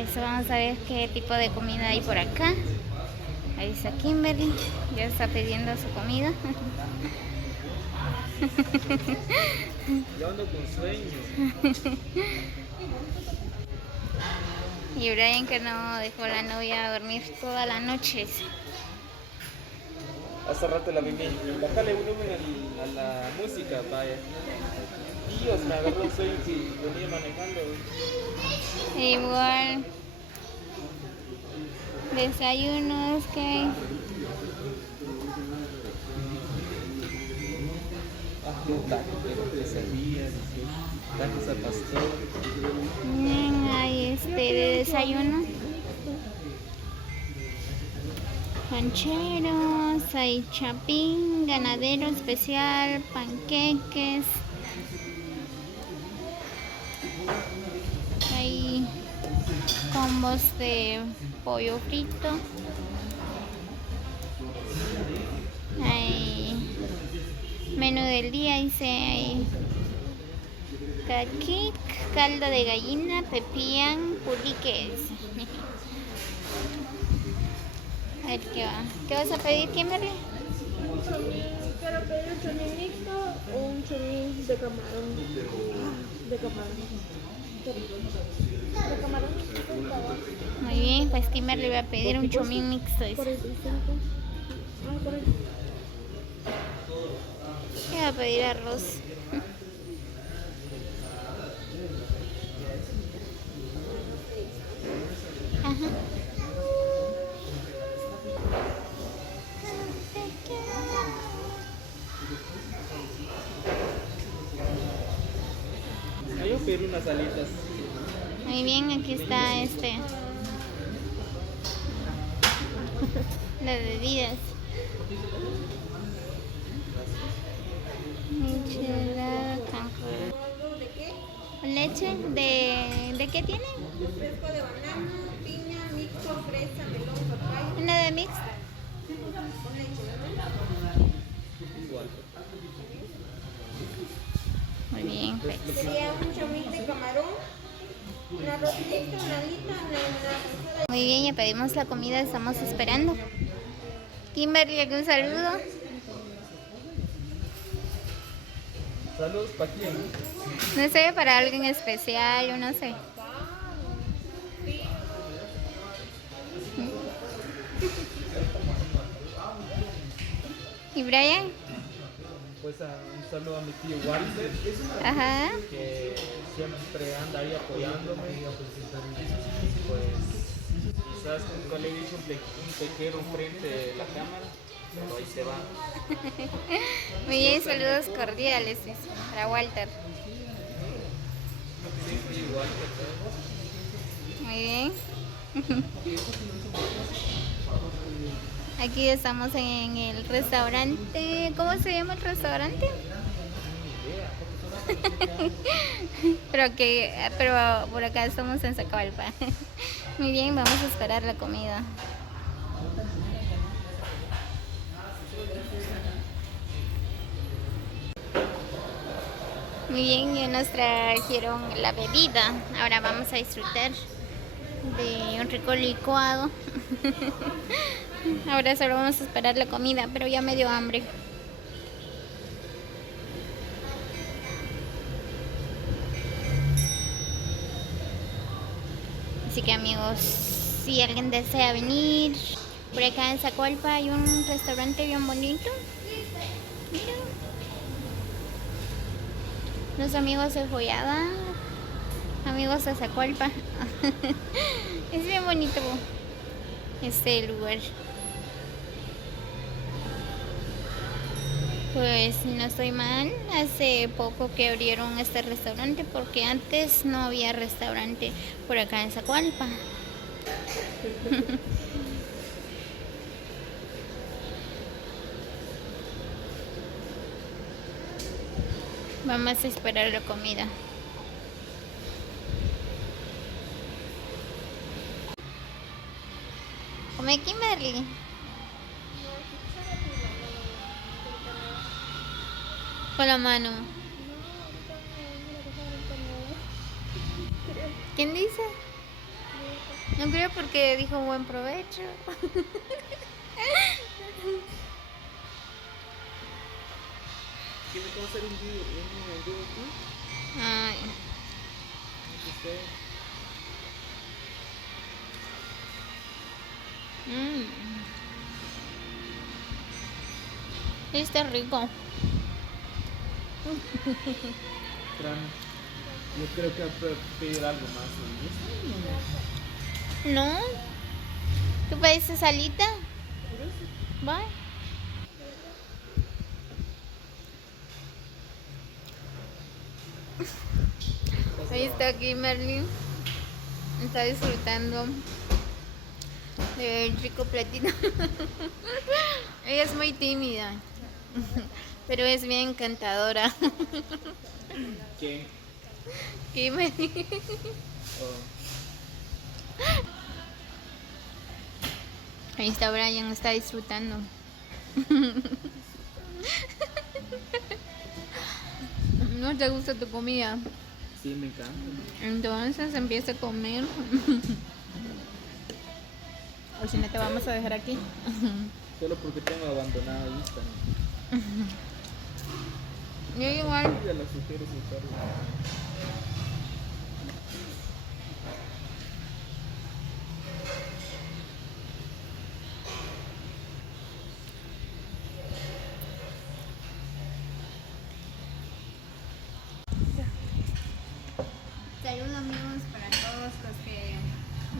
Pues vamos a ver qué tipo de comida hay por acá. Ahí está Kimberly, ya está pidiendo su comida. Yo ando con sueño. Y Brian, que no dejó a la novia dormir toda la noche. Hace rato la mimi. Bájale volumen a la música, vaya. Dios, me agarró un sueño que venía manejando. Igual, desayunos que hay. Ah, qué taco, qué quesadillas, tacos al pastor. Hay de desayuno. Rancheros, hay chapín, ganadero especial, panqueques. Hay combos de pollo frito. Hay menú del día, dice hay caquic, caldo de gallina, pepián, puriques. A ver qué va. ¿Qué vas a pedir, Kimberly? Un chomín, quiero pedir un chomín mixto o un chomín de camarón. De camarón. De camarón. Muy bien, pues Kimberly va a pedir un chomín mixto. Dice. 45. Ah, 40. ¿Qué va a pedir? Arroz. Ajá. Ah, yo pedí unas alitas. Muy bien, aquí está las bebidas. Michelada, cancún. ¿De qué? ¿Leche? ¿De qué tiene? Refresco de banana, piña, mixto, fresa, melón, papaya. Una de mix. Con leche, ¿verdad? Igual. Muy bien, pues. Sería un chomín de camarón, un arroz mixto, una alita, una Muy bien, ya pedimos la comida, estamos esperando. Kimberly, ¿algún saludo? Saludos, ¿para quién? No sé, para alguien especial, yo no sé. ¿Y Brian? Pues un saludo a mi tío Walter, Ajá. que siempre anda ahí apoyándome. Pues quizás nunca le he dicho un tequero frente de la cámara, pero ahí se va. Muy bien, saludos cordiales dice, para Walter. Sí, tío Walter. Muy bien. Aquí estamos en el restaurante. ¿Cómo se llama el restaurante? pero por acá estamos en Zacabalpa. Muy bien, vamos a esperar la comida. Muy bien, ya nos trajeron la bebida. Ahora vamos a disfrutar de un rico licuado. Ahora solo vamos a esperar la comida, pero ya me dio hambre. Así que amigos, si alguien desea venir, por acá en Zacualpa hay un restaurante bien bonito. Mira. Los amigos de Joyada, amigos de Zacualpa. Es bien bonito este lugar. Pues si no estoy mal, hace poco que abrieron este restaurante porque antes no había restaurante por acá en Zacualpa. Vamos a esperar la comida. Come Kimberly. Con la mano. ¿Quién dice? No creo porque dijo buen provecho. ¿Quién me va a hacer un video aquí? Ay, Usted. está rico. Fran, yo creo que voy a pedir algo más. ¿No? ¿Tú pediste salita? Bye. Ahí está Kimberly. Está disfrutando del rico platito. Ella es muy tímida, pero es bien encantadora. ¿Quién? Kimberly. Oh. Ahí está Brian, está disfrutando. ¿No te gusta tu comida? Sí, me encanta. Entonces empieza a comer. O si no te vamos a dejar aquí. Solo porque tengo abandonado Instagram. Yo igual. Ya la sugiero usarlo. Saludos amigos para todos los que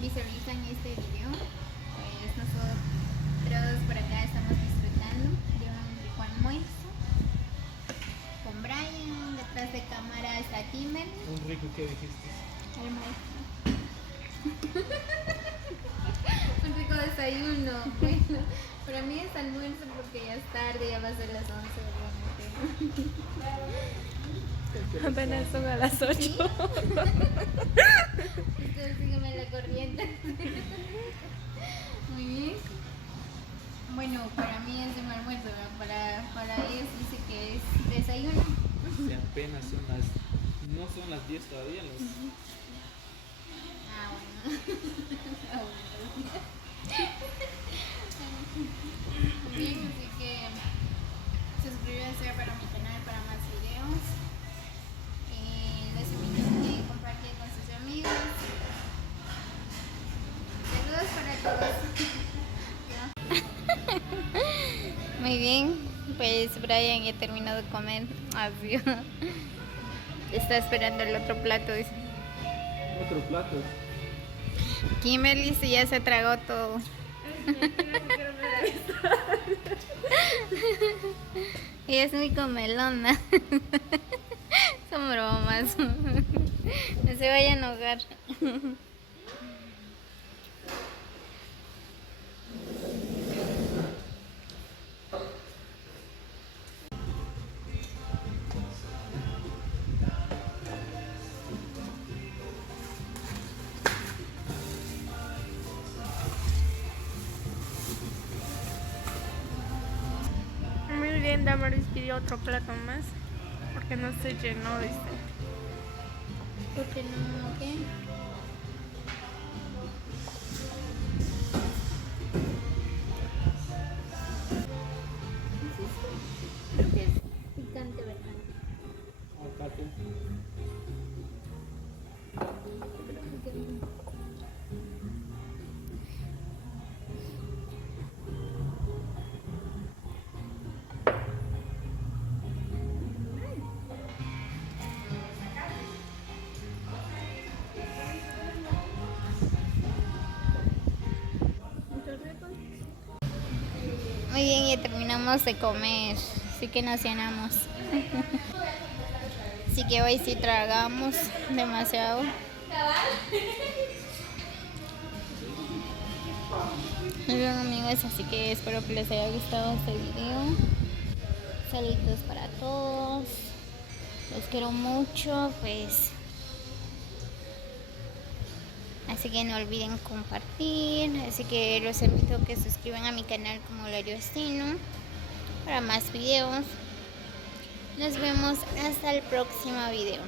visualizan este video. Pues nosotros por acá estamos disfrutando de un rico almuerzo con Brian. Detrás de cámara está Kimberly. Un rico que dijiste. Almuerzo. Un rico desayuno. Bueno, para mí es almuerzo porque ya es tarde, ya va a ser las 11 obviamente. Apenas son a las 8. ¿Sí? Ustedes sígueme la corriente. Muy bien. Bueno, para mí es un almuerzo, ¿verdad? Para ellos dice que es desayuno. Sí, apenas son las... No son las 10 todavía. Ah, bueno. Ah, bueno. Bien, así que suscríbanse para mi canal para más videos. Les invito a compartir con sus amigos. Saludos para todos. Muy bien, pues Brian ya terminó de comer. Así. Está esperando el otro plato. Dice. Otro plato. Kimberly sí ya se tragó todo. Ella es muy comelona. Son bromas. No se vaya a enojar. Muy bien, Damaris pidió otro plato más porque no se llenó, dice. ¿Por qué no? ¿Qué? Creo que es picante, ¿verdad? Muy bien, ya terminamos de comer, así que nos llenamos. Así que hoy sí tragamos demasiado. Muy bien amigos, así que espero que les haya gustado este video. Saludos para todos. Los quiero mucho, pues. Así que no olviden compartir. Así que los invito a que se suscriban a mi canal como Horario Destino para más videos. Nos vemos hasta el próximo video.